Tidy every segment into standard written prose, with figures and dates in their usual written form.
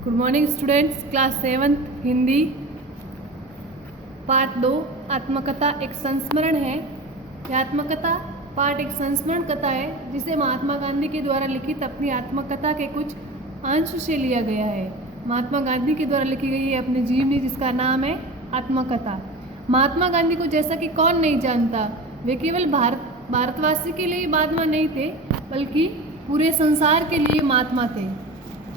Good morning students, class 7th Hindi part 2 आत्मकथा एक संस्मरण है। यह आत्मकथा पार्ट एक संस्मरण कथा है जिसे महात्मा गांधी के द्वारा लिखित अपनी आत्मकथा के कुछ अंश से लिया गया है। महात्मा गांधी के द्वारा लिखी गई है अपनी जीवनी जिसका नाम है आत्मकथा। महात्मा गांधी को जैसा कि कौन नहीं जानता, वे केवल भारतवासी के लिए महात्मा नहीं थे बल्कि पूरे संसार के लिए महात्मा थे।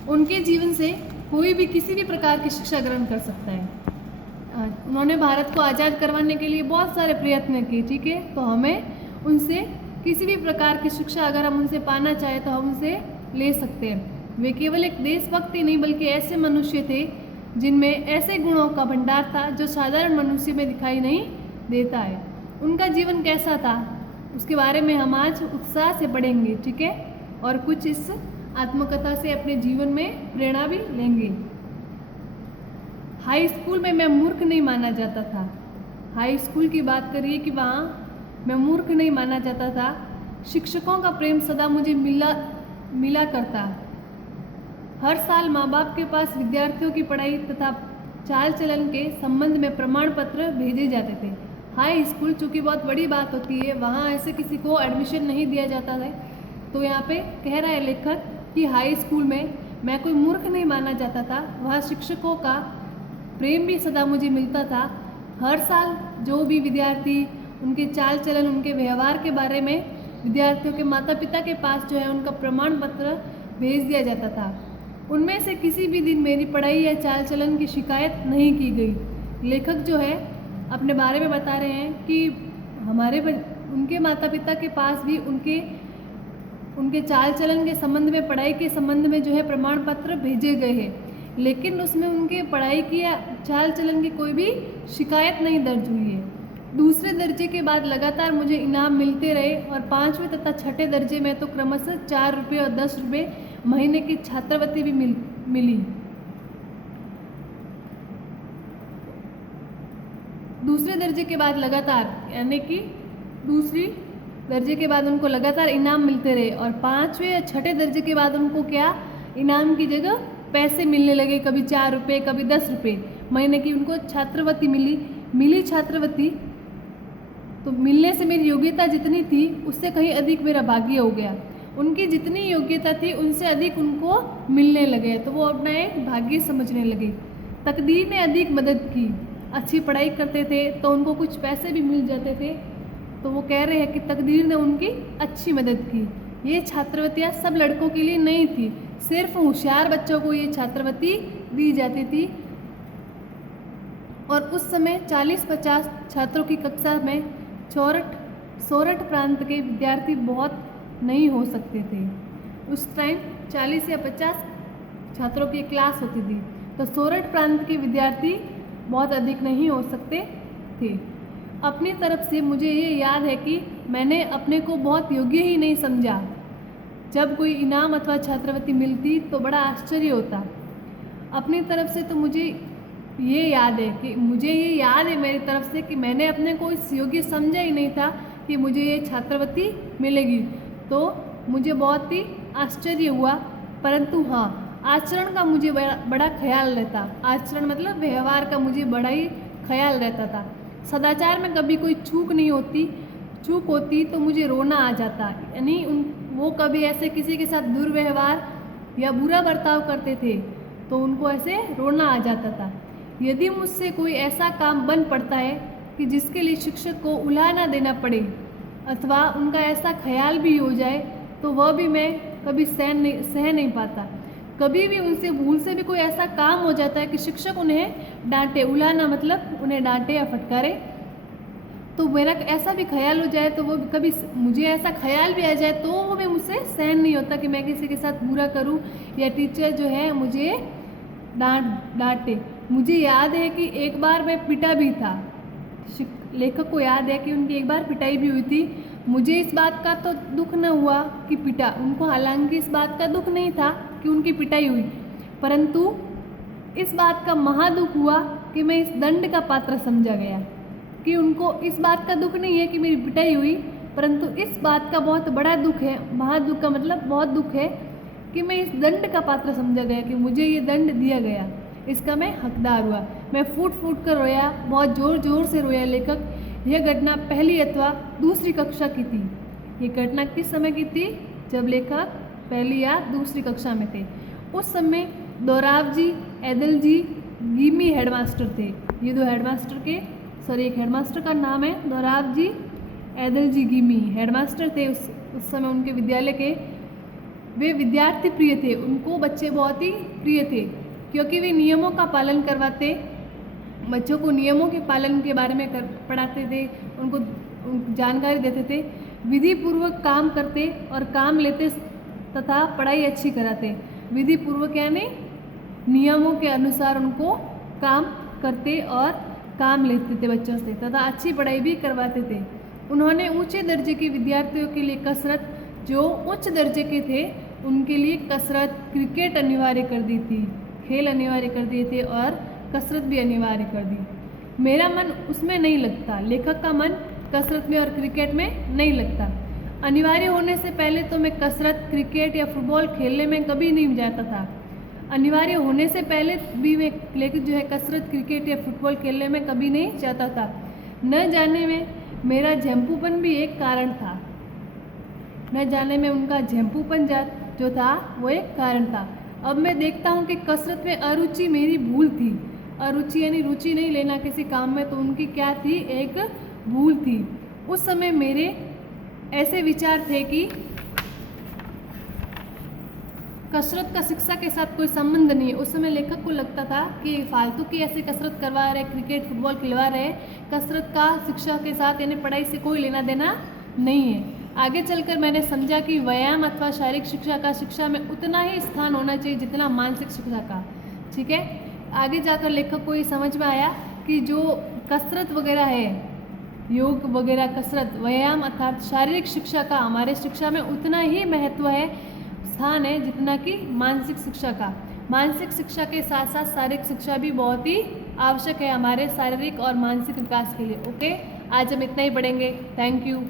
उनके जीवन से कोई भी किसी भी प्रकार की शिक्षा ग्रहण कर सकता है। उन्होंने भारत को आज़ाद करवाने के लिए बहुत सारे प्रयत्न किए, ठीक है। तो हमें उनसे किसी भी प्रकार की शिक्षा अगर हम उनसे पाना चाहें तो हम उनसे ले सकते हैं। वे केवल एक देशभक्त ही नहीं बल्कि ऐसे मनुष्य थे जिनमें ऐसे गुणों का भंडार था जो साधारण मनुष्य में दिखाई नहीं देता है। उनका जीवन कैसा था उसके बारे में हम आज उत्साह से पढ़ेंगे, ठीक है, और कुछ इस आत्मकथा से अपने जीवन में प्रेरणा भी लेंगे। हाई स्कूल में मैं मूर्ख नहीं माना जाता था। हाई स्कूल की बात करिए कि वहाँ मैं मूर्ख नहीं माना जाता था। शिक्षकों का प्रेम सदा मुझे मिला करता। हर साल माँ बाप के पास विद्यार्थियों की पढ़ाई तथा चाल चलन के संबंध में प्रमाण पत्र भेजे जाते थे। हाई स्कूल चूँकि बहुत बड़ी बात होती है, वहाँ ऐसे किसी को एडमिशन नहीं दिया जाता है। तो यहाँ पे कह रहा है लेखक कि हाई स्कूल में मैं कोई मूर्ख नहीं माना जाता था। वहाँ शिक्षकों का प्रेम भी सदा मुझे मिलता था। हर साल जो भी विद्यार्थी उनके चाल चलन उनके व्यवहार के बारे में विद्यार्थियों के माता पिता के पास जो है उनका प्रमाण पत्र भेज दिया जाता था। उनमें से किसी भी दिन मेरी पढ़ाई या चाल चलन की शिकायत नहीं की गई। लेखक जो है अपने बारे में बता रहे हैं कि उनके माता पिता के पास भी उनके चाल चलन के संबंध में पढ़ाई के संबंध में जो है प्रमाण पत्र भेजे गए हैं, लेकिन उसमें उनके पढ़ाई की या चाल चलन की कोई भी शिकायत नहीं दर्ज हुई है। दूसरे दर्जे के बाद लगातार मुझे इनाम मिलते रहे और 5वें तथा 6ठे दर्जे में तो क्रमशः 4 रुपये और 10 रुपये महीने की छात्रवृत्ति भी मिली। दूसरे दर्जे के बाद लगातार यानी कि दूसरी दर्जे के बाद उनको लगातार इनाम मिलते रहे और 5वें या 6ठे दर्जे के बाद उनको क्या इनाम की जगह पैसे मिलने लगे। कभी 4 रुपये कभी 10 रुपये महीने की उनको छात्रवृत्ति मिली छात्रवृत्ति। तो मिलने से मेरी योग्यता जितनी थी उससे कहीं अधिक मेरा भाग्य हो गया। उनकी जितनी योग्यता थी उनसे अधिक उनको मिलने लगे तो वो अपना एक भाग्य समझने लगे। तकदीर ने अधिक मदद की। अच्छी पढ़ाई करते थे तो उनको कुछ पैसे भी मिल जाते थे। तो वो कह रहे हैं कि तकदीर ने उनकी अच्छी मदद की। ये छात्रवृत्तियाँ सब लड़कों के लिए नहीं थी, सिर्फ होशियार बच्चों को ये छात्रवृत्ति दी जाती थी। और उस समय 40-50 छात्रों की कक्षा में सोरठ प्रांत के विद्यार्थी बहुत नहीं हो सकते थे। उस टाइम 40 या 50 छात्रों की क्लास होती थी, तो सोरठ प्रांत के विद्यार्थी बहुत अधिक नहीं हो सकते थे। अपनी तरफ से मुझे ये याद है कि मैंने अपने को बहुत योग्य ही नहीं समझा। जब कोई इनाम अथवा छात्रवृत्ति मिलती तो बड़ा आश्चर्य होता। अपनी तरफ से तो मुझे ये याद है मेरी तरफ से कि मैंने अपने को इस योग्य समझा ही नहीं था कि मुझे ये छात्रवृत्ति मिलेगी। तो मुझे बहुत ही आश्चर्य हुआ, परंतु हाँ, आचरण का मुझे बड़ा ख्याल रहता। आचरण मतलब व्यवहार का मुझे बड़ा ही ख्याल रहता था। सदाचार में कभी कोई चूक होती तो मुझे रोना आ जाता। यानी वो कभी ऐसे किसी के साथ दुर्व्यवहार या बुरा बर्ताव करते थे तो उनको ऐसे रोना आ जाता था। यदि मुझसे कोई ऐसा काम बन पड़ता है कि जिसके लिए शिक्षक को उलाहना देना पड़े अथवा उनका ऐसा ख्याल भी हो जाए तो वह भी मैं कभी सह नहीं पाता। कभी भी उनसे भूल से भी कोई ऐसा काम हो जाता है कि शिक्षक उन्हें डांटे, उलाहना मतलब उन्हें डांटे या फटकारे, तो मेरा ऐसा भी ख्याल हो जाए तो वो कभी मुझे ऐसा ख्याल भी आ जाए तो वो भी मुझसे सहन नहीं होता कि मैं किसी के साथ बुरा करूं या टीचर जो है मुझे डांटे। मुझे याद है कि एक बार मैं पिटा भी था। लेखक को याद है कि उनकी एक बार पिटाई भी हुई थी। मुझे इस बात का तो दुख न हुआ कि पिटा उनको, हालांकि इस बात का दुख नहीं था कि उनकी पिटाई हुई, परंतु इस बात का महादुख हुआ कि मैं इस दंड का पात्र समझा गया। कि उनको इस बात का दुख नहीं है कि मेरी पिटाई हुई, परंतु इस बात का बहुत बड़ा दुख है, महादुख का मतलब बहुत दुख है कि मैं इस दंड का पात्र समझा गया, कि मुझे ये दंड दिया गया, इसका मैं हकदार हुआ। मैं फूट फूट कर रोया, बहुत ज़ोर ज़ोर से रोया। लेखक यह घटना पहली अथवा दूसरी कक्षा की थी। ये घटना किस समय की थी? जब लेखक पहली या दूसरी कक्षा में थे। उस समय दोराब जी, ऐदल जी, गिमी हेडमास्टर थे। ये दो हेडमास्टर के एक हेडमास्टर का नाम है दोराब जी, ऐदल जी गिमी हेडमास्टर थे उस समय उनके विद्यालय के। वे विद्यार्थी प्रिय थे, उनको बच्चे बहुत ही प्रिय थे, क्योंकि वे नियमों का पालन करवाते, बच्चों को नियमों के पालन के बारे में पढ़ाते थे, उनको जानकारी देते थे, विधि पूर्वक काम करते और काम लेते तथा पढ़ाई अच्छी कराते। विधि पूर्वक यानी नियमों के अनुसार उनको काम करते और काम लेते थे बच्चों से, तथा अच्छी पढ़ाई भी करवाते थे। उन्होंने ऊंचे दर्जे के विद्यार्थियों के लिए कसरत, जो उच्च दर्जे के थे उनके लिए कसरत, क्रिकेट अनिवार्य कर दी थी, खेल अनिवार्य कर दिए थे और कसरत भी अनिवार्य कर दी। मेरा मन उसमें नहीं लगता, लेखक का मन कसरत में और क्रिकेट में नहीं लगता। अनिवार्य होने से पहले तो मैं कसरत, क्रिकेट या फुटबॉल खेलने में कभी नहीं जाता था। अनिवार्य होने से पहले भी मैं लेकिन जो है कसरत, क्रिकेट या फुटबॉल खेलने में कभी नहीं जाता था। न जाने में मेरा झेंपूपन भी एक कारण था। न जाने में उनका झेंपूपन जो था वो एक कारण था। अब मैं देखता हूँ कि कसरत में अरुचि मेरी भूल थी। अरुचि यानी रुचि नहीं लेना किसी काम में, तो उनकी क्या थी? एक भूल थी। उस समय मेरे ऐसे विचार थे कि कसरत का शिक्षा के साथ कोई संबंध नहीं है। उस समय लेखक को लगता था कि फालतू की ऐसी कसरत करवा रहे, क्रिकेट फुटबॉल खिलवा रहे, कसरत का शिक्षा के साथ यानी पढ़ाई से कोई लेना देना नहीं है। आगे चलकर मैंने समझा कि व्यायाम अथवा शारीरिक शिक्षा का शिक्षा में उतना ही स्थान होना चाहिए जितना मानसिक शिक्षा का। ठीक है, आगे जाकर लेखक को ये समझ में आया कि जो कसरत वगैरह है, योग वगैरह कसरत, व्यायाम अर्थात शारीरिक शिक्षा का हमारे शिक्षा में उतना ही महत्व है, स्थान है, जितना कि मानसिक शिक्षा का। मानसिक शिक्षा के साथ साथ शारीरिक शिक्षा भी बहुत ही आवश्यक है हमारे शारीरिक और मानसिक विकास के लिए। ओके, आज हम इतना ही पढ़ेंगे। Thank you.